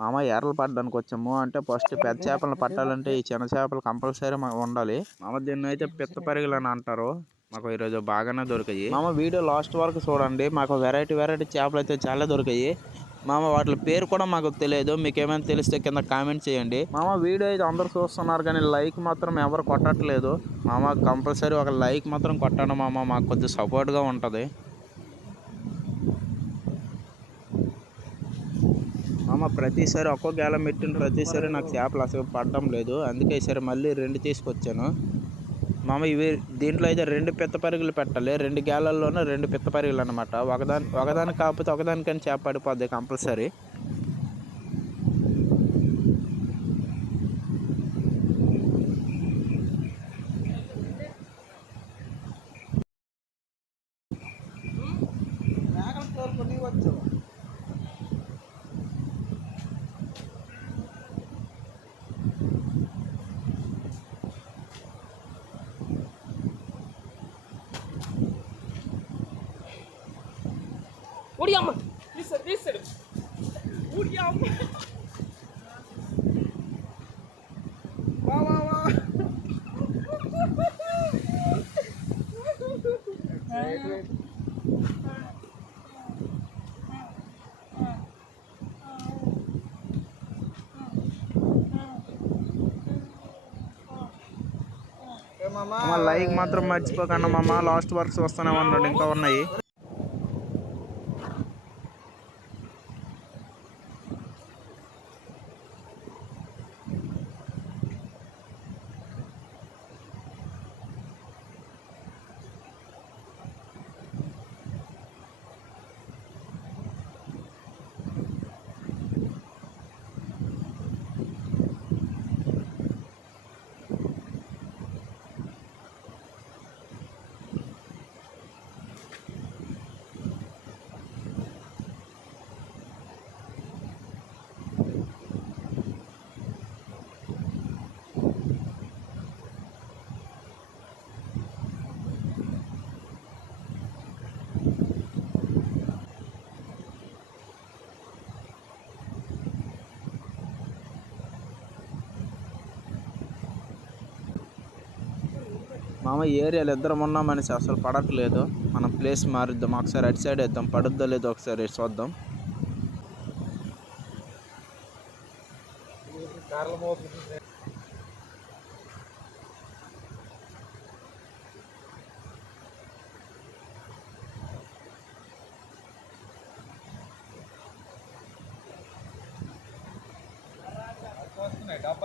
మామ ఎరలు పడ్డానికి వచ్చాము అంటే ఫస్ట్ పెద్ద చేపలను పట్టాలంటే ఈ చిన్న చేపలు కంపల్సరీ ఉండాలి మామ దీన్ని అయితే పిత్త పరిగలు అని అంటారు మాకు ఈరోజు బాగానే దొరికాయి మామ వీడియో లాస్ట్ వరకు చూడండి మాకు వెరైటీ వెరైటీ చేపలు అయితే చాలా దొరికాయి మామ వాటి పేరు కూడా మాకు తెలియదు మీకు ఏమైనా తెలిస్తే కింద కామెంట్ చేయండి మామ వీడియో అయితే అందరు చూస్తున్నారు కానీ లైక్ మాత్రం ఎవరు కొట్టట్లేదు మామ కంపల్సరీ ఒక లైక్ మాత్రం కొట్టాను మామ మాకు కొద్దిగా సపోర్ట్గా ఉంటుంది అమ్మ ప్రతిసారి ఒక్కో గేలం పెట్టిన ప్రతిసారి నాకు చేపలు అసలు పడడం లేదు అందుకే ఈసారి మళ్ళీ రెండు తీసుకొచ్చాను మామ ఇవి దీంట్లో అయితే రెండు పిత్త పరుగులు పెట్టాలి రెండు గేలల్లోనూ రెండు పిత్త పరుగులు అనమాట ఒకదాని ఒకదాని కాకపోతే ఒకదానికని చేప పడిపోద్ది కంపల్సరీ లైక్ మాత్రం మర్చిపోకండి మామ లాస్ట్ వర్క్స్ వస్తూనే ఉండండి ఇంకా ఉన్నాయి మామ ఏరియాలో ఇద్దరం ఉన్నామనేసి అసలు పడట్లేదు మనం ప్లేస్ మారుద్దాం ఒకసారి అటు సైడ్ వేద్దాం పడుద్దో లేదో ఒకసారి చూద్దాం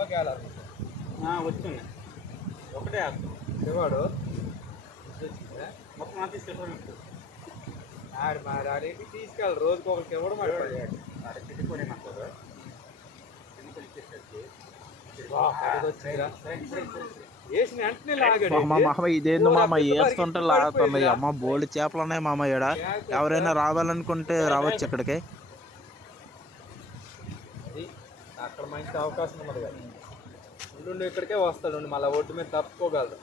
డబ్బా కేలా వచ్చింది ఒకటే ఎవడు మొత్తం తీసుకెళ్ళి రోజుకి ఒకరికి ఎవడు మరి లాగుతుంది అమ్మ బోల్డ్ చేపలు ఉన్నాయి మామ ఇక్కడ ఎవరైనా రావాలనుకుంటే రావచ్చు ఇక్కడికి అక్కడ మంచి అవకాశం ఉన్నది కదా ఇక్కడికే వస్తాడు మళ్ళీ ఒడ్డు మీద తప్పుకోగలరు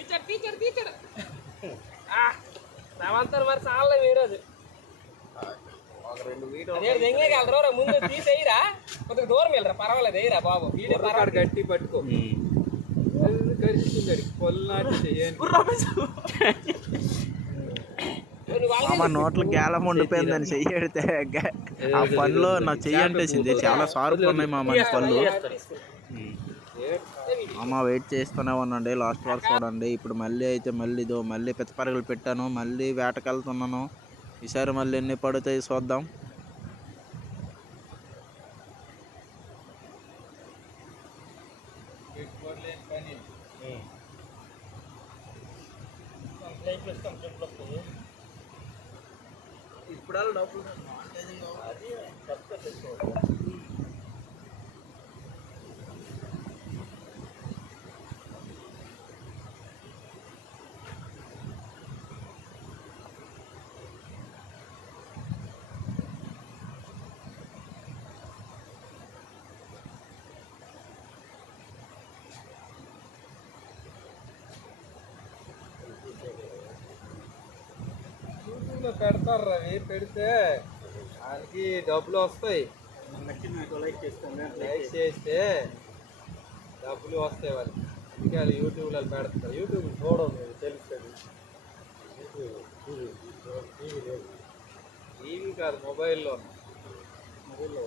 టీచర్ టీచర్ టీచర్ మరి చాలా ముందు బాబు గట్టి పట్టుకో నోట్ల గేల ఉండిపోయిందని చెయ్యి ఆ పనిలో నా చెయ్యి అంటేసింది చాలా సార్లు ఉన్నాయి మా మన పనులు అమ్మ వెయిట్ చేస్తూనే ఉన్నాండి లాస్ట్ వరకు చూడండి ఇప్పుడు మళ్ళీ అయితే మళ్ళీ ఇదో మళ్ళీ పెత్తపరగలు పెట్టాను మళ్ళీ వేటకెళ్తున్నాను ఈసారి మళ్ళీ ఎన్ని పడుతాయి చూద్దాం ఇప్పుడు డబ్బులు గ్రూప్లో పెడతారు రవి పెడితే దానికి డబ్బులు వస్తాయి లైక్ చేస్తే డబ్బులు వస్తాయి వాళ్ళు అందుకే వాళ్ళు యూట్యూబ్లో పెడతారు యూట్యూబ్ చూడడం మీరు తెలుస్తుంది టీవీ కాదు మొబైల్లో మొబైల్లో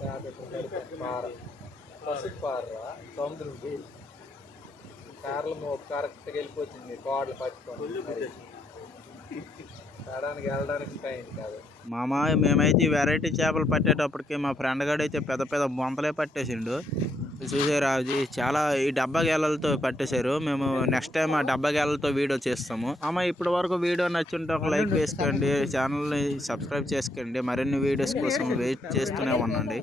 పార మసిక్ సముద్రం కార్లు కరెక్ట్గా వెళ్ళిపోతుంది కోడలు పట్టుకొని తడానికి వెళ్ళడానికి టైం కాదు మామ మేమైతే వెరైటీ చేపలు పట్టేటప్పటికి మా ఫ్రెండ్ గడైతే పెద్ద పెద్ద బొంతలే పట్టేసిండు చూసారు చాలా ఈ డబ్బా గేలతో పట్టేశారు మేము నెక్స్ట్ టైం ఆ డబ్బా గేలతో వీడియో చేస్తాము అమ్మ ఇప్పటి వరకు వీడియో నచ్చుంటే ఒక లైక్ వేసుకోండి ఛానల్ని సబ్స్క్రైబ్ చేసుకోండి మరిన్ని వీడియోస్ కోసం వెయిట్ చేస్తూనే ఉండండి